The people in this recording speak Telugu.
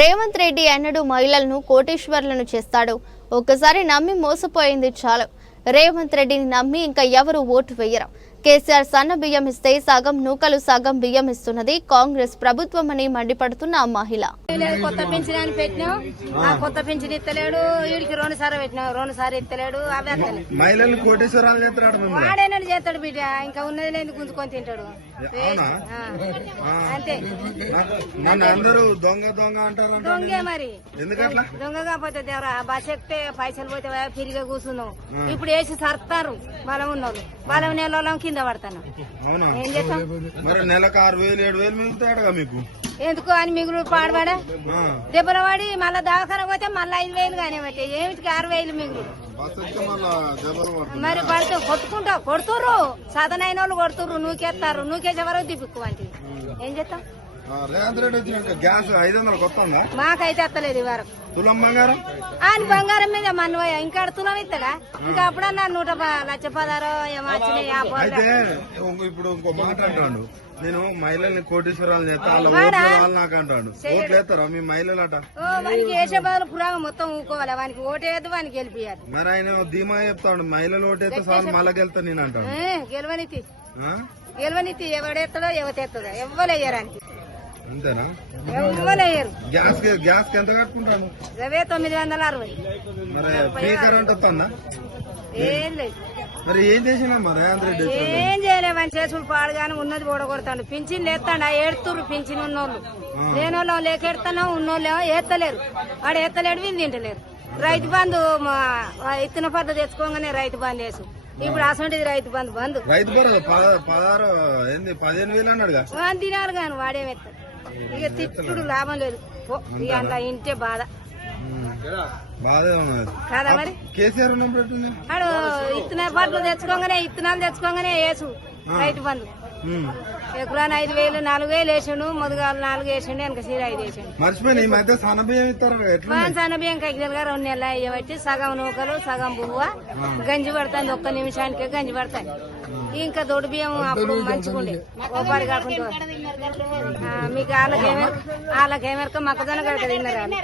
రేవంత్ రెడ్డి ఎన్నడూ మహిళలను కోటీశ్వర్లను చేస్తాడు. ఒక్కసారి నమ్మి మోసపోయింది చాలు. రేవంత్ రెడ్డిని నమ్మి ఇంకా ఎవరు ఓటు వేయరు. కేసీఆర్ సన్న బియ్యం ఇస్తే సగం నూకలు సగం బియ్యం ఇస్తున్నది కాంగ్రెస్ ప్రభుత్వం అని మండిపడుతున్న ఆ మహిళ. కొత్త పింఛన్ అని పెట్టినాం, ఆ కొత్త పింఛన్ ఇస్తలేడు. వీడికి 2 సార్లు పెట్టినాం, 2 సార్లు ఇస్తలేడు. అవి మహిళలు కోటేశ్వరాలు చేస్తాడు, వాడేనాడు చేస్తాడు బిడ్డ. ఇంకా ఉన్నది లేదు గుంజుకొని తింటాడు అంతే. అందరూ దొంగ దొంగ అంటారు. దొంగే మరి, ఎందుకట్లా? దొంగ కాకపోతే బస్ ఎక్కితే పైసలు పోతే తిరిగి కూర్చున్నాం. ఇప్పుడు వేసి సర్తారు బలం ఉన్నోళ్ళు, బలం నెలలో కింద పడతాను. ఏం చేస్తాం మరి? నెలకు 6,000 7,000 మిగులుతాడుగా మీకు. ఎందుకు అని మిగులు పాడబడా దెబ్బలు పడి మళ్ళా దవాఖాన పోతే మళ్ళీ 5,000 కానీ బట్టి ఏమిటికి 6,000 మిగులు. మరి పడితే కొడుతుర్రు, సదనైన వాళ్ళు కొడుతుర్రు, నూకేస్తారు. నూకేసే వరకు దిప్పుకు అంటే ఏం చేస్తాం? రేవంత్ రెడ్డి వచ్చినాక గ్యాస్ 500 కొత్తందా? మాకైతే ఎత్తలేదు ఈ వరకు. తులం బంగారం ఆయన బంగారం మీద మన్వయ ఇంకా తులం ఇస్తాడా? ఇంకా అప్పుడన్నా 1,16,000 ఏమొచ్చినాయి. అయితే ఇప్పుడు ఇంకో మాట అంటాడు, నేను మహిళల్ని కోటీశ్వరాలు చేస్తా, వాళ్ళు నాకు అంటాడు. ఓట్లు వేస్తారా మీ మహిళలు అట? వానికి వేసే బదులు పురాగం మొత్తం ఊకోవాలి. వానికి ఓటేద్దు, వానికి గెలిపియాలి. మరి ఆయన ధీమా చెప్తాడు, మహిళలు ఓటేస్తే సార్ మళ్ళా గెలుతా నేను అంటాడు. గెలవనితి ఎవడెత్తడో ఎవతెత్తదో ఎవ్వలేయరానికి. అంతేనా? ఎవ్వలేయరు. గ్యాస్ కి ఎంత కట్టుకుంటాను? 960. మరి ఫ్రీ కరెంట్ వస్తుందా? ఏం లేదు. మరి ఏం చేసినా రేవంత్ రెడ్డి? ఏం చేయలేమని చేసుడు పాడుగానే ఉన్నది ఓడగొడతాడు. పింఛన్ లేస్తాడు, ఏడుతుర్రు పింఛన్ ఉన్నోళ్ళు. లేనోళ్ళు లేకెడతానో, ఉన్నోళ్ళు ఏత్తలేరు. వాడు ఎత్తలేడు, వీళ్ళు తింటలేరు. రైతు బంధు ఇత్తన పద్ధతి తెచ్చుకోగానే రైతు బంధు వేసు. ఇప్పుడు అసంటిది రైతు బంధు బంధు. రైతు 15,000 అన్నాడుగా. తినాలి కానీ వాడేమెత్తాడు. ఇక తిట్టుడు లాభం లేదు. ఇక అంత ఇంటే బాధ బాధే ఉన్నది కదా. మరి కేసీఆర్ ఉన్నప్పుడు వాడు ఇత్తన పట్లు ఇత్తనాలు తెచ్చుకోగానే వేసు రైతు బంధు. ఎకరాన్ని 5,000 4,000 వేసిండు. మొదగాలు 4 వేసిండు, వెనక సీర 5 వేసిండు. మర్చిపోయి ఈ మధ్య సన్నబియ్యం ఇస్తారు. సన్నబియ్యం కైకిలుగా 2 నెలలు అయ్యబట్టి సగం నూకలు సగం బువ్వ గంజి పడతాను. 1 నిమిషానికే గంజి పడతాను. ఇంకా దొడ్డు బియ్యం అప్పుడు మంచిగుండే, ఓపాడి కాకుండా. మీకు వాళ్ళకేమెరక మొక్కజొన్న కడక తిన్నారు వాళ్ళకి.